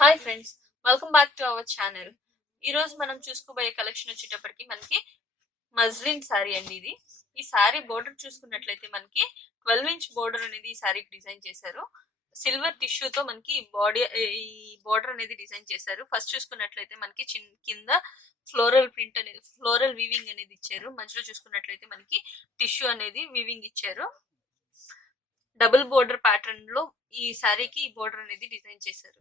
Hi friends, welcome back to our channel. ఈ రోజు మనం చూసుకోబోయే కలెక్షన్ వచ్చేటప్పటికి మనకి మజ్లిన్ శారీ అండి. ఈ శారీ బోర్డర్ చూసుకున్నట్లయితే మనకి 12-inch బోర్డర్ అనేది ఈ శారీకి డిజైన్ చేశారు. సిల్వర్ టిష్యూతో మనకి బాడీ ఈ బోర్డర్ అనేది డిజైన్ చేశారు. ఫస్ట్ చూసుకున్నట్లయితే మనకి కింద ఫ్లోరల్ ప్రింట్ అనేది ఫ్లోరల్ వీవింగ్ అనేది ఇచ్చారు. మధ్యలో చూసుకున్నట్లయితే మనకి టిష్యూ అనేది వీవింగ్ ఇచ్చారు. డబుల్ బోర్డర్ ప్యాటర్న్ లో ఈ శారీకి ఈ బోర్డర్ అనేది డిజైన్ చేశారు.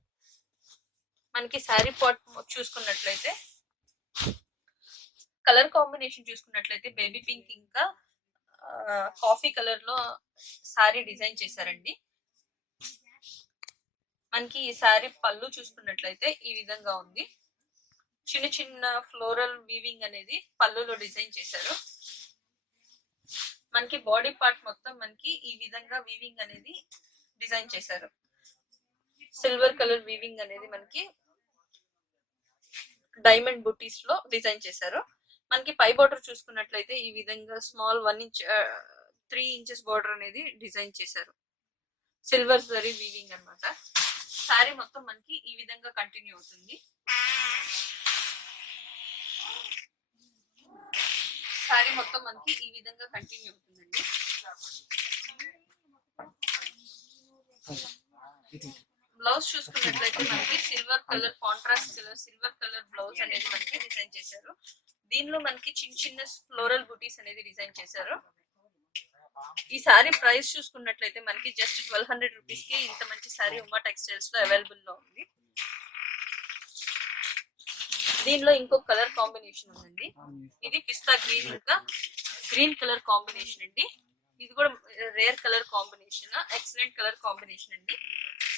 మనకి శారీ పాట్ చూసుకున్నట్లయితే కలర్ కాంబినేషన్ చూసుకున్నట్లయితే బేబీ పింక్ ఇంకా కాఫీ కలర్ లో శారీ డిజైన్ చేశారండి. మనకి ఈ శారీ పళ్ళు చూసుకున్నట్లయితే ఈ విధంగా ఉంది. చిన్న చిన్న ఫ్లోరల్ వీవింగ్ అనేది పళ్ళులో డిజైన్ చేశారు. మనకి బాడీ పార్ట్ మొత్తం మనకి ఈ విధంగా వీవింగ్ అనేది డిజైన్ చేశారు. సిల్వర్ కలర్ వీవింగ్ అనేది మనకి డైమండ్ బుటీస్ లో డిజైన్ చేశారు. మనకి పై బార్డర్ చూసుకున్నట్లయితే ఈ విధంగా స్మాల్ 3 inches బార్డర్ అనేది డిజైన్ చేశారు. సిల్వర్ జరీ వీవింగ్ అన్నమాట. శారీ మొత్తం మనకి ఈ విధంగా కంటిన్యూ అవుతుంది. శారీ మొత్తం మనకి ఈ విధంగా కంటిన్యూ అవుతుందండి. బ్లౌజ్ చూసుకున్నట్లయితే మనకి silver colour contrast colour silver colour blouse అనేది మనకి డిజైన్ చేశారు. దీనిలో మనకి చిన్న చిన్న ఫ్లోరల్ బూటీస్ అనేది డిజైన్ చేశారు. ఈ శారీ ప్రైస్ చూసుకున్నట్లయితే మనకి జస్ట్ 1200 రూపీస్ కి ఇంత మంచి శారీ ఉమా టెక్స్టైల్స్ లో అవైలబుల్ లో ఉంది. దీనిలో ఇంకొక కలర్ కాంబినేషన్ ఉందండి. ఇది పిస్తా గ్రీన్ ఇంకా గ్రీన్ కలర్ కాంబినేషన్ అండి. ఇది కూడా rare colour combination, excellent colour combination అండి.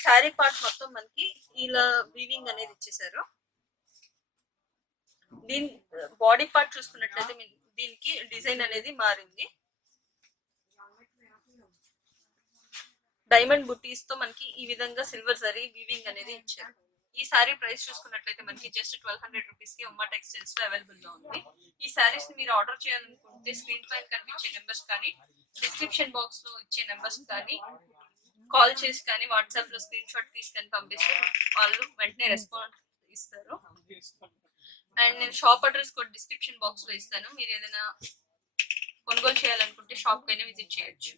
శారీ పార్ట్ మొత్తం మనకి ఇలా వీవింగ్ అనేది ఇచ్చేసారు. దీని బాడీ పార్ట్ చూసుకున్నట్లయితే దీనికి డిజైన్ అనేది మారింది. డైమండ్ బుటీస్ తో మనకి ఈ విధంగా సిల్వర్ జరీ వీవింగ్ అనేది ఇచ్చారు. ఈ శారీ ప్రైస్ చూసుకున్నట్లయితే మనకి జస్ట్ 1200 రూపీస్ కి ఉమా టెక్స్టైల్స్ లో అవైలబుల్ గా ఉంది. ఈ శారీస్ మీరు ఆర్డర్ చేయాలనుకుంటే స్క్రీన్ పైన కనిపించే నెంబర్స్ కానీ డిస్క్రిప్షన్ బాక్స్ లో ఇచ్చే నెంబర్స్ కానీ కాల్ చేసి కానీ వాట్సాప్ లో స్క్రీన్ షాట్ తీసుకొని పంపిస్తే వాళ్ళు వెంటనే రెస్పాన్స్ ఇస్తారు. అండ్ నేను షాప్ అడ్రస్ కూడా డిస్క్రిప్షన్ బాక్స్ లో ఇస్తాను. మీరు ఏదైనా కొనుగోలు చేయాలనుకుంటే షాప్ కైనా విజిట్ చేయొచ్చు.